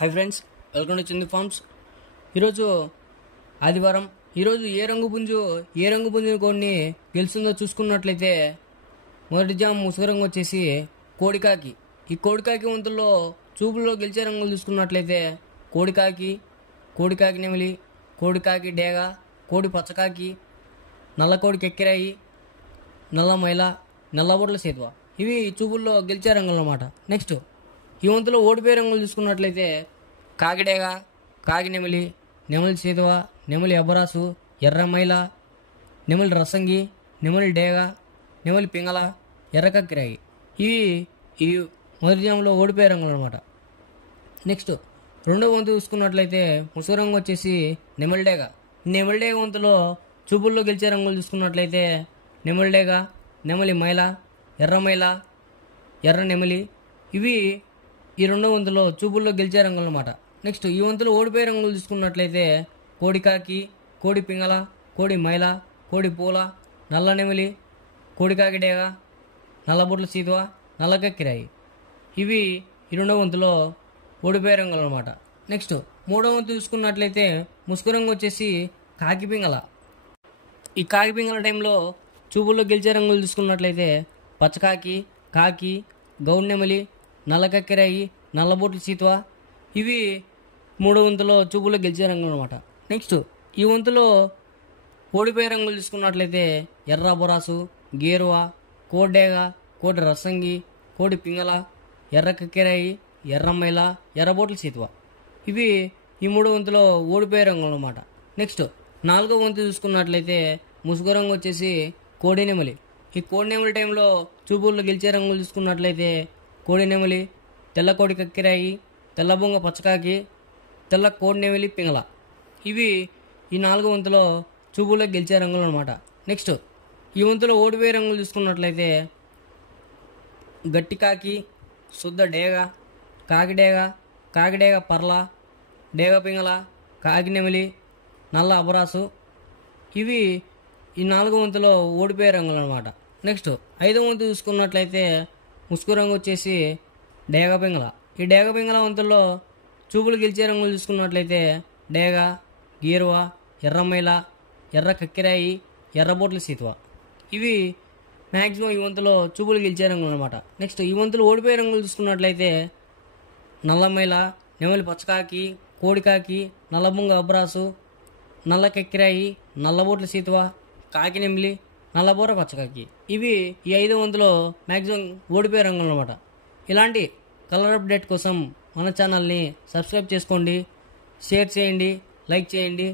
High friends, welcome to Chandu farms. ఈరోజు ఆదివారం. ఈరోజు ఏ రంగు పుంజుని కొన్ని గెలుస్తుందో చూసుకున్నట్లయితే మొదటి జామ్ ముసుగు రంగు వచ్చేసి కోడికాకి. ఈ కోడికాకి వంతుల్లో చూపుల్లో గెలిచే రంగులు చూసుకున్నట్లయితే కోడికాకి నెమిలి, కోడికాకి డేగ, కోడి పచ్చకాకి, నల్ల కోడి కెక్కిరాయి, నల్ల మైల, నల్లబొట్ల సేతువ. ఇవి చూపుల్లో గెలిచే రంగులు అన్నమాట. నెక్స్ట్ ఈ వంతులో ఓడిపోయే రంగులు చూసుకున్నట్లయితే కాకిడేగ, కాకి నెమిలి, నెమలి సేతువ, నెమలి అబ్బరాసు, ఎర్ర మైల, నెమలి రసంగి, నెమలి డేగ, నెమలి పింగళ, ఎర్ర కక్కిరాయి. ఇవి మొదటి జాములో ఓడిపోయే రంగులు అనమాట. నెక్స్ట్ రెండవ వంతు చూసుకున్నట్లయితే ముసుగు రంగు వచ్చేసి నెమలిడేగ. నెమలిడేగ వంతులో చూపుల్లో గెలిచే రంగులు చూసుకున్నట్లయితే నెమలిడేగ, నెమలి మైల, ఎర్ర మైల, ఎర్ర నెమలి. ఇవి ఈ రెండో వంతులో చూపుల్లో గెలిచే రంగులు అనమాట. నెక్స్ట్ ఈ వంతులో ఓడిపోయే రంగులు చూసుకున్నట్లయితే కోడికాకి, కోడి పింగళ, కోడి మైల, కోడి పూల, నల్ల నెమలి, కోడికాకి డేగ, నల్లబొట్ల సీతువ, నల్ల కక్కిరాయి. ఇవి ఈ రెండో వంతులో ఓడిపోయే రంగులు అనమాట. నెక్స్ట్ మూడో వంతు చూసుకున్నట్లయితే ముసుగు రంగు వచ్చేసి కాకి పింగళ. ఈ కాకి పింగళ టైంలో చూపుల్లో గెలిచే రంగులు చూసుకున్నట్లయితే పచ్చకాకి, కాకి, గౌడ్ నెమలి, నల్ల కక్కిరాయి, నల్లబొట్ల సీతువ. ఇవి మూడో వంతులో చూపుల్లో గెలిచే రంగులు అనమాట. నెక్స్ట్ ఈ వంతులో ఓడిపోయే రంగులు చూసుకున్నట్లయితే ఎర్ర బొరాసు, గేరువ, కోడేగ, కోడి రసంగి, కోడి పింగళ, ఎర్ర కక్కిరాయి, ఎర్ర మైల, ఎర్రబొట్ల సీతువ. ఇవి ఈ మూడో వంతులో ఓడిపోయే రంగులు అనమాట. నెక్స్ట్ నాలుగో వంతు చూసుకున్నట్లయితే ముసుగు రంగు వచ్చేసి కోడి నెమలి. ఈ కోడి నెమలి టైంలో చూపుల్లో గెలిచే రంగులు చూసుకున్నట్లయితే కోడి నెమలి, తెల్ల కోడి కక్కిరాయి, తెల్ల బొంగ పచ్చకాకి, తెల్ల కోడి నెమలి పింగళ. ఇవి ఈ నాలుగో వంతులో చూపుల్లో గెలిచే రంగులు అనమాట. నెక్స్ట్ ఈ వంతులో ఓడిపోయే రంగులు చూసుకున్నట్లయితే గట్టి కాకి, శుద్ధ డేగ, కాకిడేగ పర్ల, డేగ పింగళ, కాకి నెమలి, నల్ల అబరాసు. ఇవి ఈ నాలుగో వంతులో ఓడిపోయే రంగులు అనమాట. నెక్స్ట్ ఐదో వంతు చూసుకున్నట్లయితే ముసుగు రంగు వచ్చేసి డేగ పింగళ. ఈ డేగ పింగళ వంతుల్లో చూపులు గెలిచే రంగులు చూసుకున్నట్లయితే డేగ, గీరువ, ఎర్రమైల, ఎర్ర కక్కిరాయి, ఎర్రబొట్ల సీతువ. ఇవి మ్యాక్సిమం ఈ వంతులో చూపులు గెలిచే రంగులు అనమాట. నెక్స్ట్ ఈ వంతులు ఓడిపోయే రంగులు చూసుకున్నట్లయితే నల్లమైల, నెమలి పచ్చకాకి, కోడికాకి, నల్లబొంగ అబ్రాసు, నల్ల కక్కిరాయి, నల్లబొట్ల సీతువ, కాకి నెమిలి, నల్లబోర పచ్చకాకి. ఇవి ఈ ఐదో వంతులో మ్యాక్సిమం ఓడిపోయే రంగులు అనమాట. ఇలాంటి కలర్ అప్డేట్ కోసం మన ఛానల్ని సబ్స్క్రైబ్ చేసుకోండి, షేర్ చేయండి, లైక్ చేయండి.